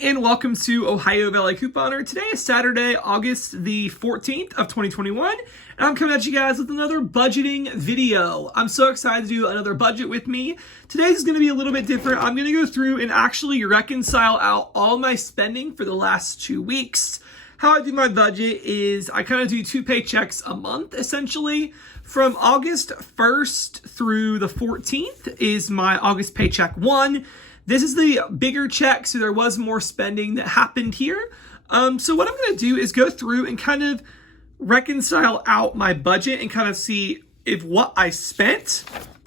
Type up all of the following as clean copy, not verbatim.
and welcome to Ohio Valley Couponer. Today is Saturday, August the 14th of 2021, and I'm coming at you guys with another budgeting video. I'm so excited to do another budget with me. Today's is going to be a little bit different. I'm going to go through and actually reconcile out all my spending for the last 2 weeks. How I do my budget is I kind of do 2 paychecks a month, essentially. From August 1st through the 14th is my August Paycheck 1. This is the bigger check, so there was more spending that happened here. So what I'm going to do is go through and kind of reconcile out my budget and kind of see if what I spent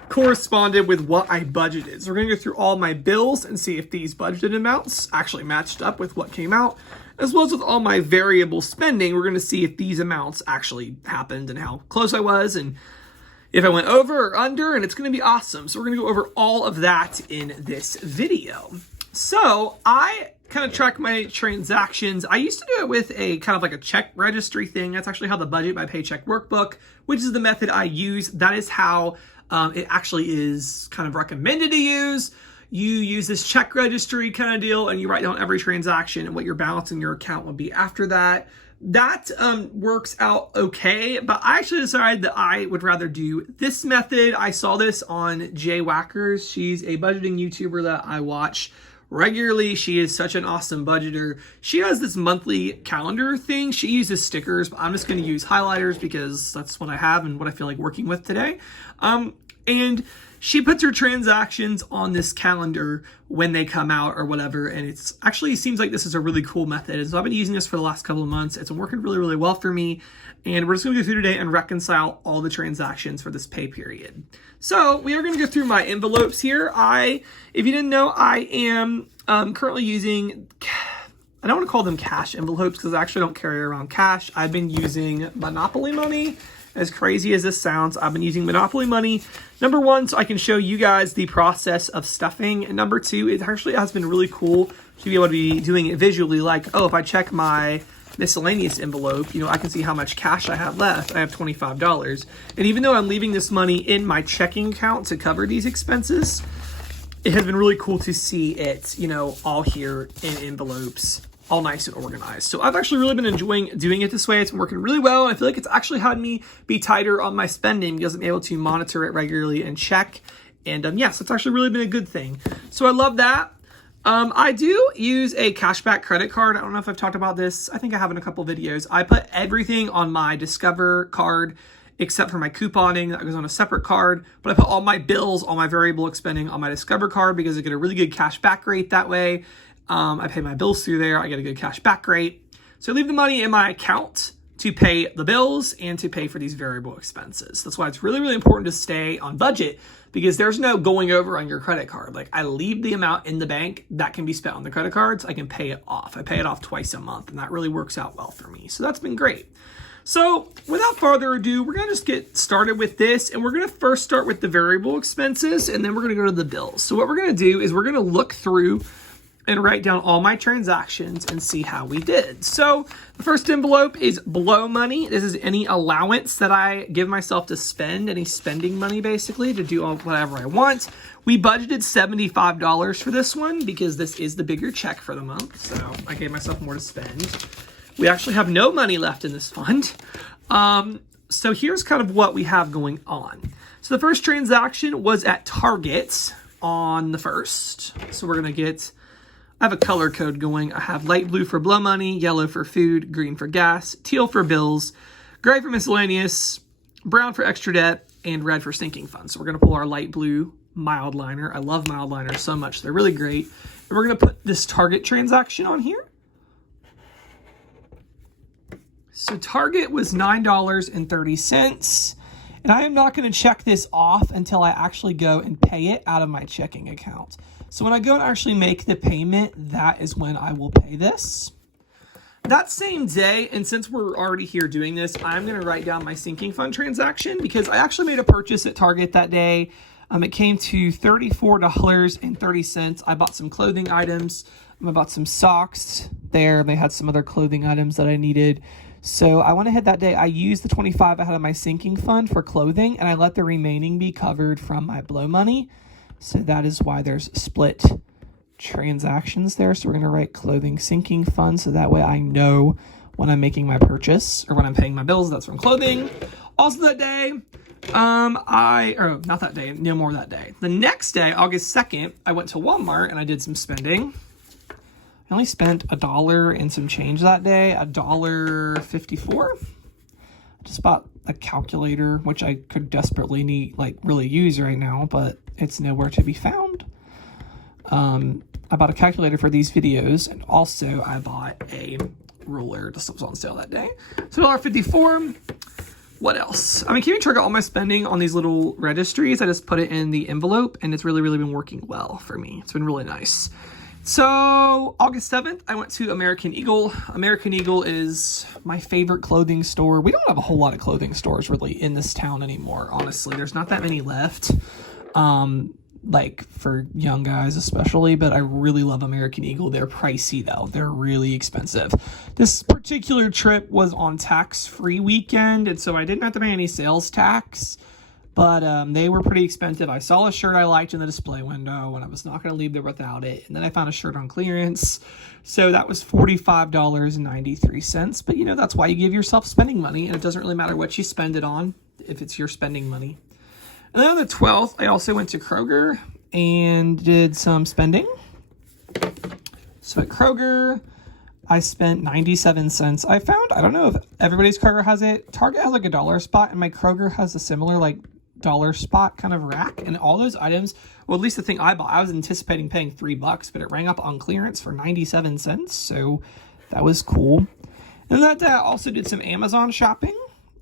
corresponded with what I budgeted. So we're going to go through all my bills and see if these budgeted amounts actually matched up with what came out, as well as with all my variable spending. We're going to see if these amounts actually happened and how close I was and if I went over or under, and it's going to be awesome. So we're going to go over all of that in this video. So I kind of track my transactions. I used to do it with a kind of like a check registry thing. That's actually how the Budget by Paycheck workbook, which is the method I use. That is how it actually is kind of recommended to use. You use this check registry kind of deal, and you write down every transaction and what your balance in your account will be after that. That works out okay, but I actually decided that I would rather do this method. I saw this on Jay Wackers. She's a budgeting YouTuber that I watch regularly. She is such an awesome budgeter. She has this monthly calendar thing. She uses stickers, but I'm just going to use highlighters because that's what I have and what I feel like working with today. And she puts her transactions on this calendar when they come out or whatever, and it's actually seems like this is a really cool method. And so I've been using this for the last couple of months. It's been working really, really well for me, and we're just going to go through today and reconcile all the transactions for this pay period. So we are going to go through my envelopes here. If you didn't know, I am currently using, I don't want to call them cash envelopes because I actually don't carry around cash. I've been using Monopoly money. As crazy as this sounds, I've been using Monopoly money. Number one, so I can show you guys the process of stuffing. And number two, it actually has been really cool to be able to be doing it visually. Like, oh, if I check my Miscellaneous envelope, I can see how much cash I have left. I have $25. And even though I'm leaving this money in my checking account to cover these expenses, it has been really cool to see it, all here in envelopes, all nice and organized. So I've actually really been enjoying doing it this way. It's been working really well. And I feel like it's actually had me be tighter on my spending because I'm able to monitor it regularly and check. And yes, it's actually really been a good thing. So I love that. I do use a cashback credit card. I don't know if I've talked about this. I think I have in a couple videos. I put everything on my Discover card except for my couponing. That goes on a separate card. But I put all my bills, all my variable spending on my Discover card because I get a really good cash back rate that way. I pay my bills through there. I get a good cash back rate. So I leave the money in my account to pay the bills and to pay for these variable expenses. That's why it's really, really important to stay on budget because there's no going over on your credit card. Like I leave the amount in the bank that can be spent on the credit cards. I can pay it off. I pay it off twice a month, and that really works out well for me. So that's been great. So without further ado, we're going to just get started with this, and we're going to first start with the variable expenses, and then we're going to go to the bills. So what we're going to do is we're going to look through and write down all my transactions and see how we did. So the first envelope is blow money. This is any allowance that I give myself to spend, any spending money basically to do whatever I want. We budgeted $75 for this one because this is the bigger check for the month. So I gave myself more to spend. We actually have no money left in this fund. So here's kind of what we have going on. So the first transaction was at Target on the 1st. So we're going to I have a color code going. I have light blue for blow money, yellow for food, green for gas, teal for bills, gray for miscellaneous, brown for extra debt, and red for sinking funds. So we're going to pull our light blue mild liner. I love mild liners so much. They're really great. And we're going to put this Target transaction on here. So Target was $9.30. And I am not going to check this off until I actually go and pay it out of my checking account. So when I go and actually make the payment, that is when I will pay this. That same day, and since we're already here doing this, I'm going to write down my sinking fund transaction because I actually made a purchase at Target that day. It came to $34.30. I bought some clothing items. I bought some socks there. They had some other clothing items that I needed. So I went ahead that day. I used the $25 I had in my sinking fund for clothing, and I let the remaining be covered from my blow money. So that is why there's split transactions there. So we're going to write clothing sinking fund. So that way I know when I'm making my purchase or when I'm paying my bills, that's from clothing. Also that day, not that day, no more that day. The next day, August 2nd, I went to Walmart and I did some spending. I only spent $1 and some change that day, $1.54. I just bought a calculator, which I could desperately need, like really use right now, but it's nowhere to be found. I bought a calculator for these videos, and also I bought a ruler. Just was on sale that day. So $1.54. What else? I mean, keeping track of all my spending on these little registries, I just put it in the envelope, and it's really, really been working well for me. It's been really nice. So August 7th, I went to American Eagle. American Eagle is my favorite clothing store. We don't have a whole lot of clothing stores really in this town anymore, honestly. There's not that many left, like for young guys especially, but I really love American Eagle. They're pricey though. They're really expensive. This particular trip was on tax-free weekend, and so I didn't have to pay any sales tax. But they were pretty expensive. I saw a shirt I liked in the display window, and I was not going to leave there without it. And then I found a shirt on clearance. So that was $45.93. But, you know, that's why you give yourself spending money. And it doesn't really matter what you spend it on if it's your spending money. And then on the 12th, I also went to Kroger and did some spending. So at Kroger, I spent 97 cents. I found, I don't know if everybody's Kroger has it. Target has like a dollar spot, and my Kroger has a similar like dollar spot kind of rack, and all those items, well, at least the thing I bought, I was anticipating paying $3, but it rang up on clearance for 97 cents, so that was cool. And that day I also did some Amazon shopping.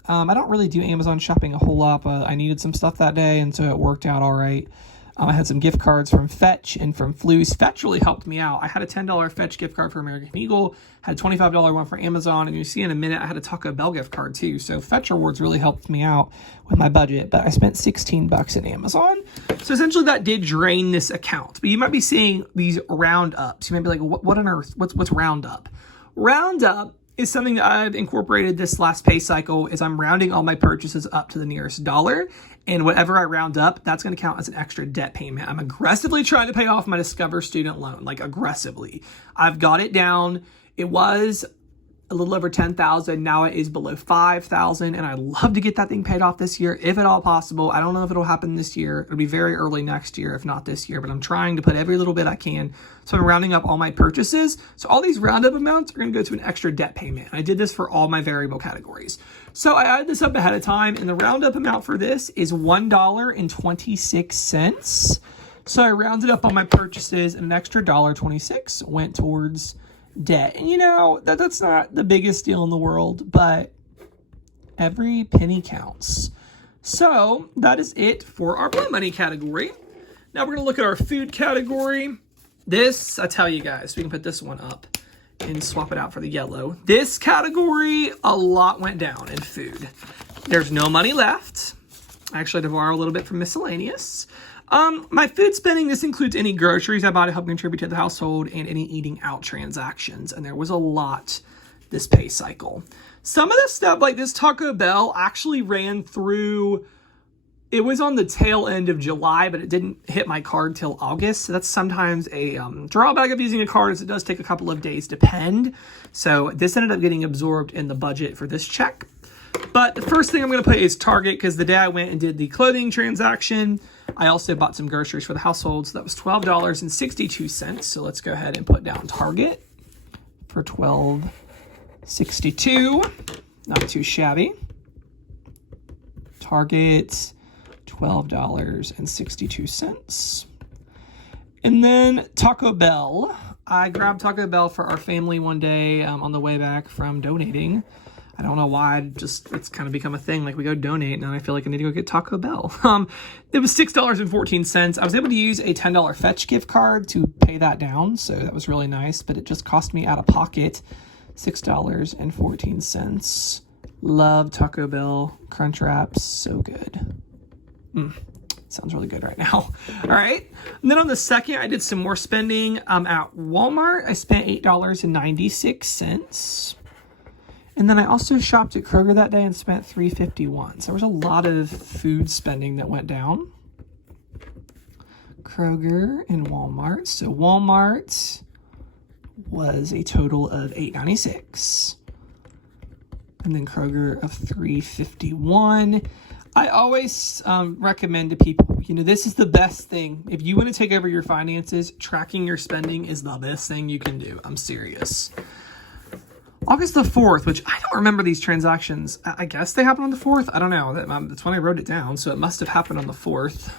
I don't really do Amazon shopping a whole lot, but I needed some stuff that day, and so it worked out all right. I had some gift cards from Fetch and from Flu's. Fetch really helped me out. I had a $10 Fetch gift card for American Eagle, had a $25 one for Amazon, and you see in a minute I had a Taco Bell gift card too. So Fetch rewards really helped me out with my budget, but I spent $16 in Amazon. So essentially that did drain this account. But you might be seeing these roundups. You might be like, what on earth? What's roundup? Roundup is something that I've incorporated this last pay cycle. Is I'm rounding all my purchases up to the nearest dollar, and whatever I round up, that's going to count as an extra debt payment. I'm aggressively trying to pay off my Discover student loan, like aggressively. I've got it down. It was a little over $10,000. Now it is below $5,000, and I'd love to get that thing paid off this year, if at all possible. I don't know if it'll happen this year. It'll be very early next year, if not this year, but I'm trying to put every little bit I can. So I'm rounding up all my purchases. So all these roundup amounts are going to go to an extra debt payment. I did this for all my variable categories. So I added this up ahead of time, and the roundup amount for this is $1.26. So I rounded up on my purchases, and an extra $1.26 went towards debt. And you know, that's not the biggest deal in the world, but every penny counts. So that is it for our blow money category. Now we're going to look at our food category. This, I tell you guys, we can put this one up and swap it out for the yellow. This category, a lot went down in food. There's no money left. I actually had to borrow a little bit from Miscellaneous. My food spending, this includes any groceries I bought to help contribute to the household and any eating out transactions. And there was a lot this pay cycle. Some of the stuff like this Taco Bell actually ran through, it was on the tail end of July, but it didn't hit my card till August. So that's sometimes a drawback of using a card, is it does take a couple of days to pend. So this ended up getting absorbed in the budget for this check. But the first thing I'm going to put is Target, because the day I went and did the clothing transaction, I also bought some groceries for the household. So that was $12.62. So let's go ahead and put down Target for $12.62. Not too shabby. Target, $12.62. And then Taco Bell. I grabbed Taco Bell for our family one day on the way back from donating. I don't know why, it's kind of become a thing. Like, we go donate, and I feel like I need to go get Taco Bell. It was $6.14. I was able to use a $10 Fetch gift card to pay that down, so that was really nice. But it just cost me out of pocket $6.14. Love Taco Bell Crunch Wraps, so good. Sounds really good right now. All right. And then on the 2nd, I did some more spending at Walmart. I spent $8.96. And then I also shopped at Kroger that day and spent $3.51. So there was a lot of food spending that went down. Kroger, and Walmart. So Walmart was a total of $8.96. And then Kroger of $3.51. I always recommend to people, this is the best thing. If you want to take over your finances, tracking your spending is the best thing you can do. I'm serious. August the 4th, which I don't remember these transactions. I guess they happened on the 4th. I don't know. That's when I wrote it down, so it must have happened on the 4th.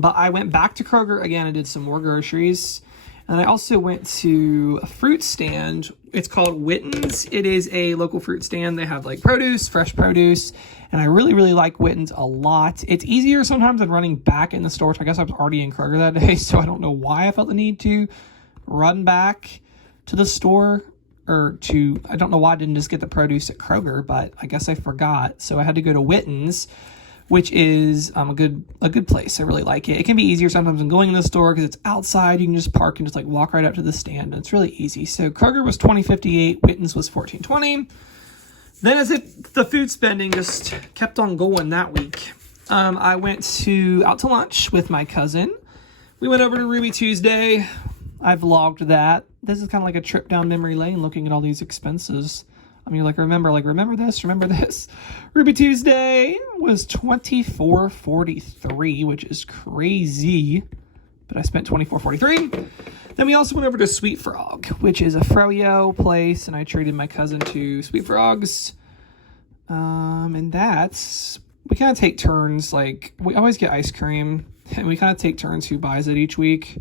But I went back to Kroger again and did some more groceries. And I also went to a fruit stand. It's called Witten's. It is a local fruit stand. They have like produce, fresh produce. And I really, really like Witten's a lot. It's easier sometimes than running back in the store. So I guess I was already in Kroger that day. So I don't know why I felt the need to run back to the store. I don't know why I didn't just get the produce at Kroger, but I guess I forgot. So I had to go to Witten's, which is a good place. I really like it. It can be easier sometimes than going in the store because it's outside. You can just park and just like walk right up to the stand. And it's really easy. So Kroger was $20.58. Witten's was $14.20. Then as the food spending just kept on going that week, I went out to lunch with my cousin. We went over to Ruby Tuesday. I vlogged that. This is kind of like a trip down memory lane looking at all these expenses. I mean, remember this. Ruby Tuesday was $24.43, which is crazy. But I spent $24.43. Then we also went over to Sweet Frog, which is a froyo place, and I treated my cousin to Sweet Frogs. And we kind of take turns. Like, we always get ice cream, and we kind of take turns who buys it each week.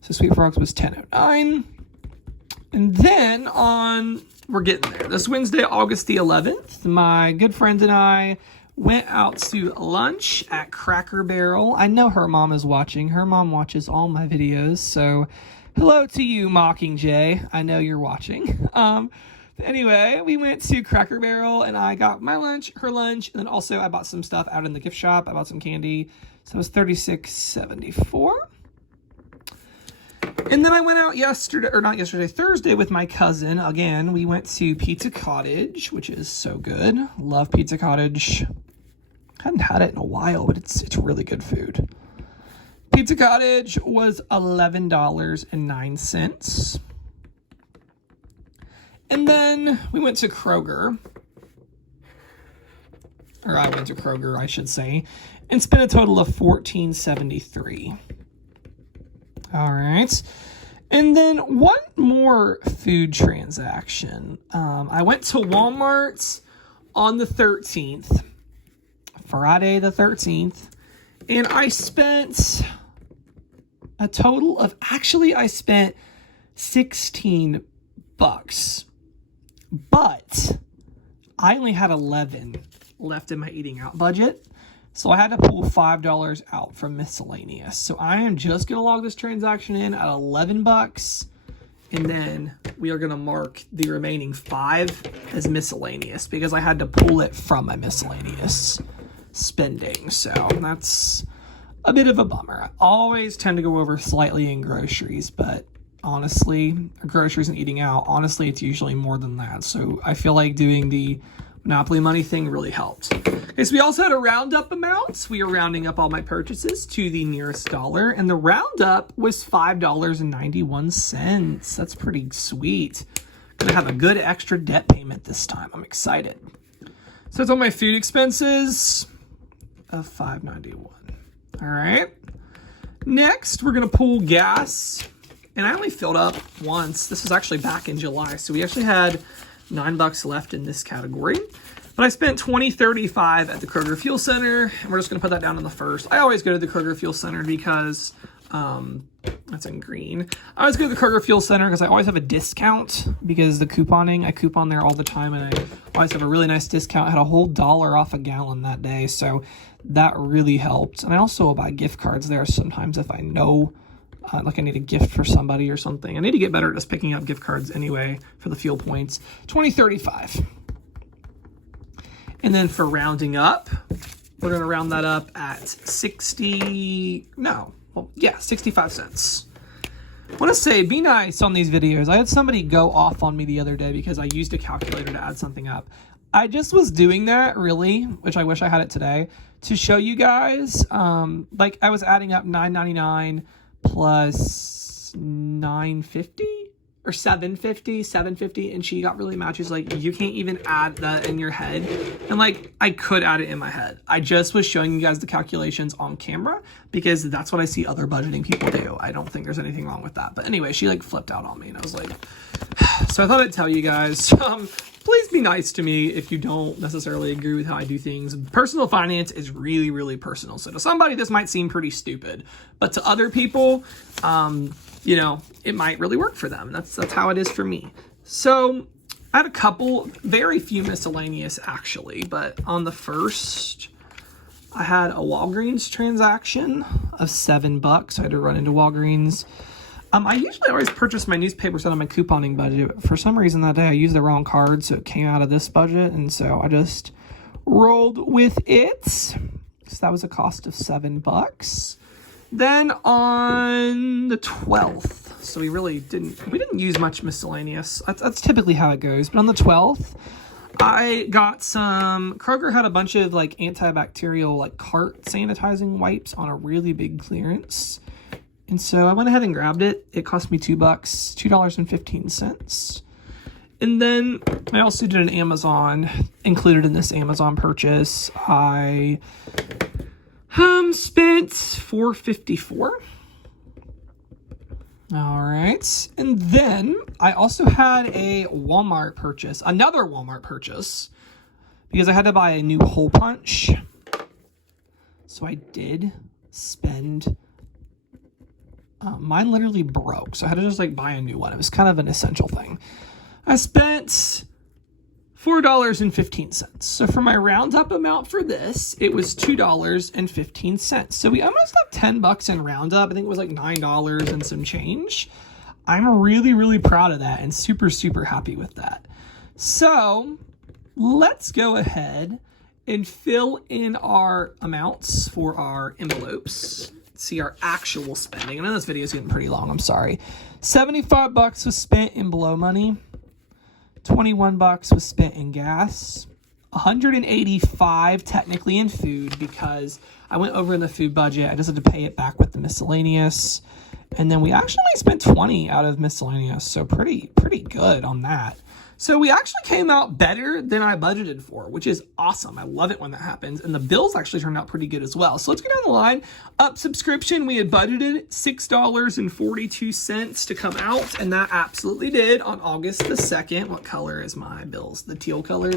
So Sweet Frogs was $10.09. And then we're getting there. This Wednesday, August the 11th, my good friend and I went out to lunch at Cracker Barrel. I know her mom is watching. Her mom watches all my videos. So hello to you, Mockingjay. I know you're watching. Anyway, we went to Cracker Barrel and I got my lunch, her lunch, and then also I bought some stuff out in the gift shop. I bought some candy. So it was $36.74. And then I went out Thursday with my cousin. Again, we went to Pizza Cottage, which is so good. Love Pizza Cottage. Hadn't had it in a while, but it's really good food. Pizza Cottage was $11.09. And then we went to Kroger. Or I went to Kroger, I should say. And spent a total of $14.73. All right. And then one more food transaction. I went to Walmart on the 13th, Friday the 13th, and I spent a total of, I spent $16, but I only had 11 left in my eating out budget. So I had to pull $5 out from Miscellaneous. So I am just going to log this transaction in at $11. And then we are going to mark the remaining $5 as Miscellaneous because I had to pull it from my Miscellaneous spending. So that's a bit of a bummer. I always tend to go over slightly in groceries, but honestly, groceries and eating out, honestly, it's usually more than that. So I feel like doing the Monopoly money thing really helped. Okay, so we also had a roundup amount. We are rounding up all my purchases to the nearest dollar, and the roundup was $5.91. That's pretty sweet. Gonna have a good extra debt payment this time. I'm excited. So that's all my food expenses of $5.91. All right. Next, we're gonna pull gas, and I only filled up once. This was actually back in July, so we actually had $9 left in this category. But I spent $20.35 at the Kroger Fuel Center, and we're just going to put that down on the first. I always go to the Kroger Fuel Center because that's in green. I always go to the Kroger Fuel Center because I always have a discount because the couponing, I coupon there all the time, and I always have a really nice discount. I had a whole $1 off a gallon that day, so that really helped. And I also will buy gift cards there sometimes if I know like I need a gift for somebody or something. I need to get better at just picking up gift cards anyway for the fuel points. $20.35. And then for rounding up, we're going to round that up at 65 cents. I want to say, be nice on these videos. I had somebody go off on me the other day because I used a calculator to add something up. I just was doing that really, which I wish I had it today, to show you guys. Like I was adding up $9.99 plus $9.50 or $7.50, and she got really mad. She's like, you can't even add that in your head. And like, I could add it in my head. I just was showing you guys the calculations on camera because that's what I see other budgeting people do. I don't think there's anything wrong with that. But anyway, she like flipped out on me and I was like, so I thought I'd tell you guys, please be nice to me if you don't necessarily agree with how I do things. Personal finance is really, really personal. So to somebody, this might seem pretty stupid, but to other people, you know, it might really work for them. That's how it is for me. So I had a couple, very few miscellaneous actually, but on the first, I had a Walgreens transaction of $7. I had to run into Walgreens. I usually always purchase my newspapers out of my couponing budget, but for some reason that day I used the wrong card, so it came out of this budget, and so I just rolled with it. So that was a cost of $7. Then on the 12th, so we didn't use much miscellaneous. That's typically how it goes. But on the 12th, I got some, Kroger had a bunch of like antibacterial like cart sanitizing wipes on a really big clearance. And so I went ahead and grabbed it. It cost me $2, $2.15. And then I also did an Amazon, included in this Amazon purchase. I spent $4.54. All right. And then I also had a Walmart purchase, another Walmart purchase, because I had to buy a new hole punch. So I did spend, mine literally broke. So I had to just like buy a new one. It was kind of an essential thing. I spent $4.15. So for my round up amount for this, it was $2.15. So we almost got $10 in round up. I think it was like $9 and some change. I'm really, really proud of that and super, super happy with that. So let's go ahead and fill in our amounts for our envelopes. See our actual spending. I know this video is getting pretty long. I'm sorry. $75 was spent in blow money. $21 was spent in gas. $185 technically in food because I went over in the food budget. I just had to pay it back with the miscellaneous. And then we actually spent $20 out of miscellaneous. So pretty good on that. So we actually came out better than I budgeted for, which is awesome. I love it when that happens. And the bills actually turned out pretty good as well. So let's go down the line. Up subscription, we had budgeted $6.42 to come out, and that absolutely did on August the 2nd. What color is my bills? The teal color.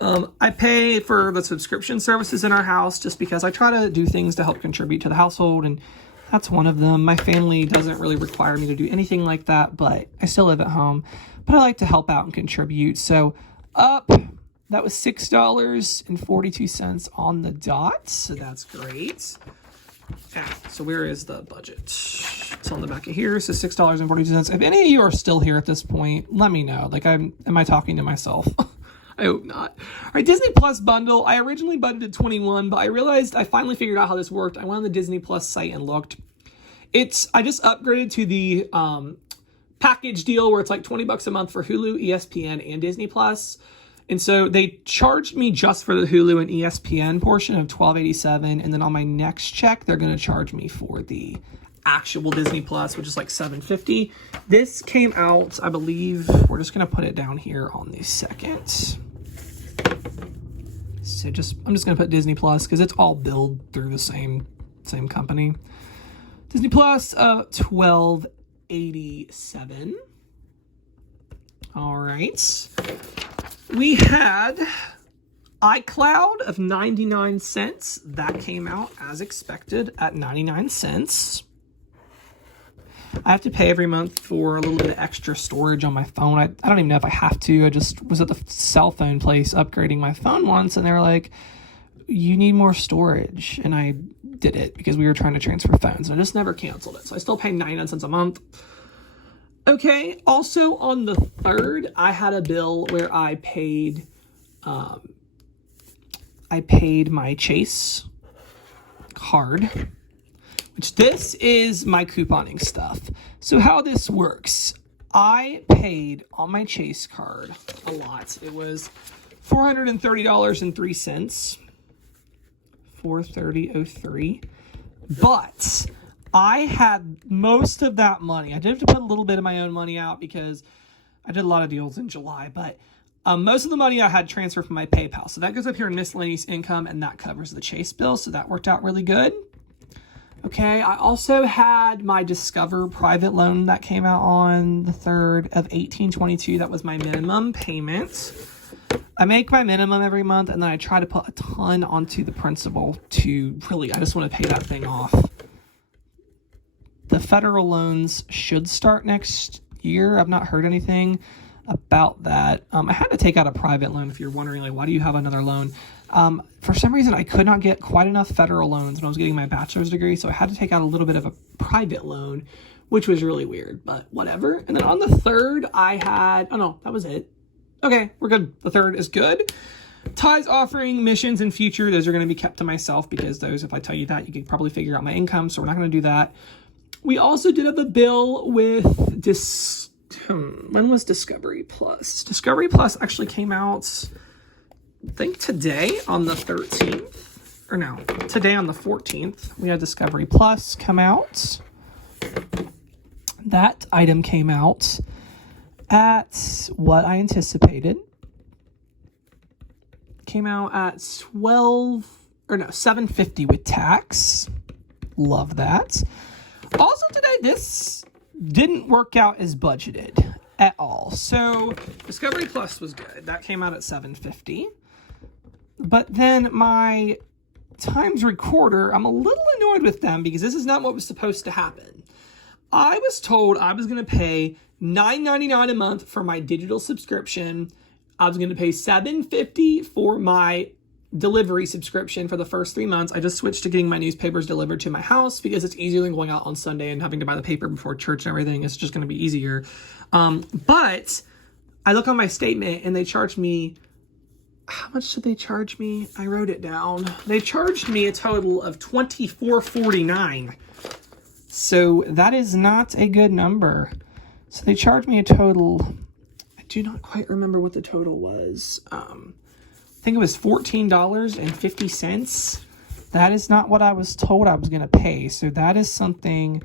I pay for the subscription services in our house just because I try to do things to help contribute to the household, and that's one of them. My family doesn't really require me to do anything like that, but I still live at home. But I like to help out and contribute. So up, that was $6.42 on the dot. So that's great. Yeah, so where is the budget? It's on the back of here. So $6.42. If any of you are still here at this point, let me know. Like, am I talking to myself? I hope not. All right, Disney Plus bundle. I originally budgeted $21, but I realized I finally figured out how this worked. I went on the Disney Plus site and looked. I just upgraded to the package deal where it's like $20 a month for Hulu, ESPN, and Disney Plus. And so they charged me just for the Hulu and ESPN portion of $12.87, and then on my next check they're going to charge me for the actual Disney Plus, which is like $7.50. This came out, I believe, we're just going to put it down here on the 2nd. So I'm just going to put Disney Plus because it's all billed through the same company. Disney Plus of $12.87. All right. We had Icloud of 99 cents. That came out as expected at 99 cents. I have to pay every month for a little bit of extra storage on my phone. I don't even know if I have to. I just was at the cell phone place upgrading my phone once, and they were like, you need more storage. And I did it because we were trying to transfer phones, and I just never canceled it. So I still pay 99 cents a month. Okay, also on the 3rd, I had a bill where I paid my Chase card, which this is my couponing stuff. So how this works, I paid on my Chase card a lot. It was $430.03. $430.03. But I had most of that money. I did have to put a little bit of my own money out because I did a lot of deals in July, but most of the money I had transferred from my PayPal. So that goes up here in miscellaneous income, and that covers the Chase bill. So that worked out really good. Okay, I also had my Discover private loan that came out on the 3rd of 1822. That was my minimum payment. I make my minimum every month, and then I try to put a ton onto the principal to really, I just want to pay that thing off. The federal loans should start next year. I've not heard anything about that. I had to take out a private loan, if you're wondering, like, why do you have another loan? For some reason, I could not get quite enough federal loans when I was getting my bachelor's degree, so I had to take out a little bit of a private loan, which was really weird, but whatever. And then on the 3rd, I had, oh no, that was it. Okay, we're good. The 3rd is good. Tithes, offering, missions, and future, those are going to be kept to myself because those, if I tell you that, you could probably figure out my income, so we're not going to do that. We also did have a bill with when was Discovery Plus? Discovery Plus actually came out, I think today on the 13th, or no, today on the 14th, we had Discovery Plus come out. That item came out at what I anticipated. Came out at $750 with tax. Love that. Also today, this didn't work out as budgeted at all. So Discovery Plus was good. That came out at $750. But then my Times Recorder, I'm a little annoyed with them because this is not what was supposed to happen. I was told I was going to pay $9.99 a month for my digital subscription. I was going to pay $7.50 for my delivery subscription for the first 3 months. I just switched to getting my newspapers delivered to my house because it's easier than going out on Sunday and having to buy the paper before church and everything. It's just going to be easier. But I look on my statement and they charged me, how much did they charge me? I wrote it down. They charged me a total of $24.49. So that is not a good number. So they charged me a total, I do not quite remember what the total was. I think it was $14.50. That is not what I was told I was going to pay. So that is something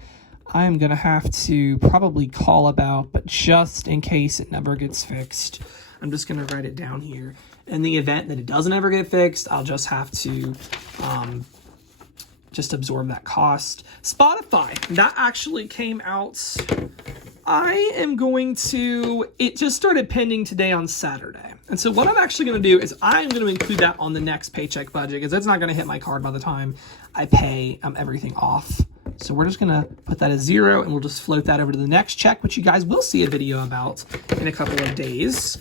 I am going to have to probably call about, but just in case it never gets fixed, I'm just going to write it down here. In the event that it doesn't ever get fixed, I'll just have to just absorb that cost. Spotify, that actually came out. I am going to, it just started pending today on Saturday. And so what I'm actually going to do is I'm going to include that on the next paycheck budget because that's not going to hit my card by the time I pay everything off. So we're just going to put that as 0 and we'll just float that over to the next check, which you guys will see a video about in a couple of days.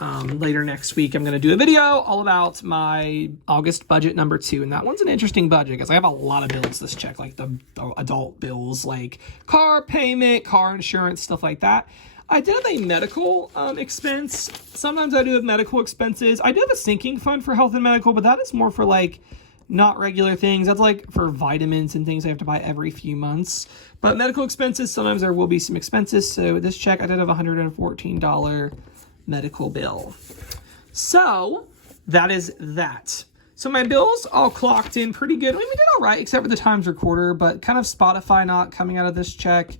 Later next week, I'm going to do a video all about my August budget number 2. And that one's an interesting budget because I have a lot of bills this check, like the adult bills, like car payment, car insurance, stuff like that. I did have a medical expense. Sometimes I do have medical expenses. I do have a sinking fund for health and medical, but that is more for like not regular things. That's like for vitamins and things I have to buy every few months. But medical expenses, sometimes there will be some expenses. So this check, I did have a $114 medical bill. So that is that. So my bills all clocked in pretty good. I mean, we did all right, except for the Times Recorder, but kind of Spotify not coming out of this check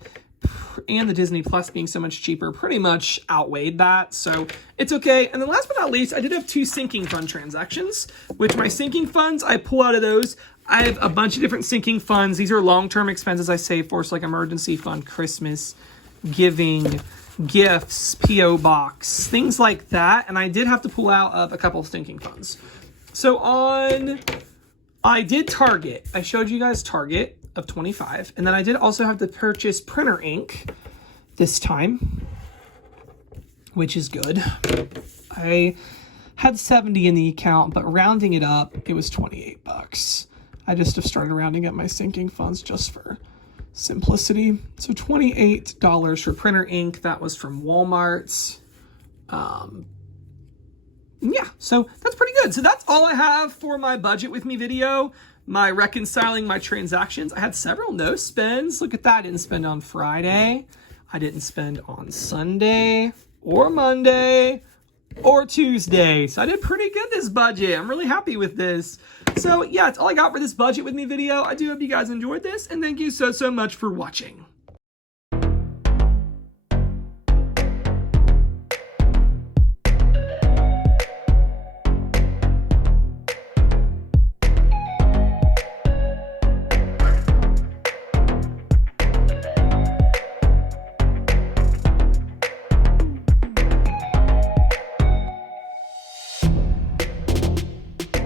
and the Disney Plus being so much cheaper pretty much outweighed that. So it's okay. And then last but not least, I did have 2 sinking fund transactions, which my sinking funds, I pull out of those. I have a bunch of different sinking funds. These are long-term expenses I save for, so like emergency fund, Christmas, giving, gifts, P.O. box, things like that. And I did have to pull out of a couple of sinking funds. So I did Target. I showed you guys Target of 25. And then I did also have to purchase printer ink this time, which is good. I had 70 in the account, but rounding it up, it was $28. I just have started rounding up my sinking funds just for simplicity. So $28 for printer ink. That was from Walmart. Yeah, so that's pretty good. So that's all I have for my budget with me video. My reconciling my transactions. I had several no spends. Look at that. I didn't spend on Friday. I didn't spend on Sunday or Monday or Tuesday. So I did pretty good this budget. I'm really happy with this. So yeah, that's all I got for this budget with me video. I do hope you guys enjoyed this, and thank you so much for watching.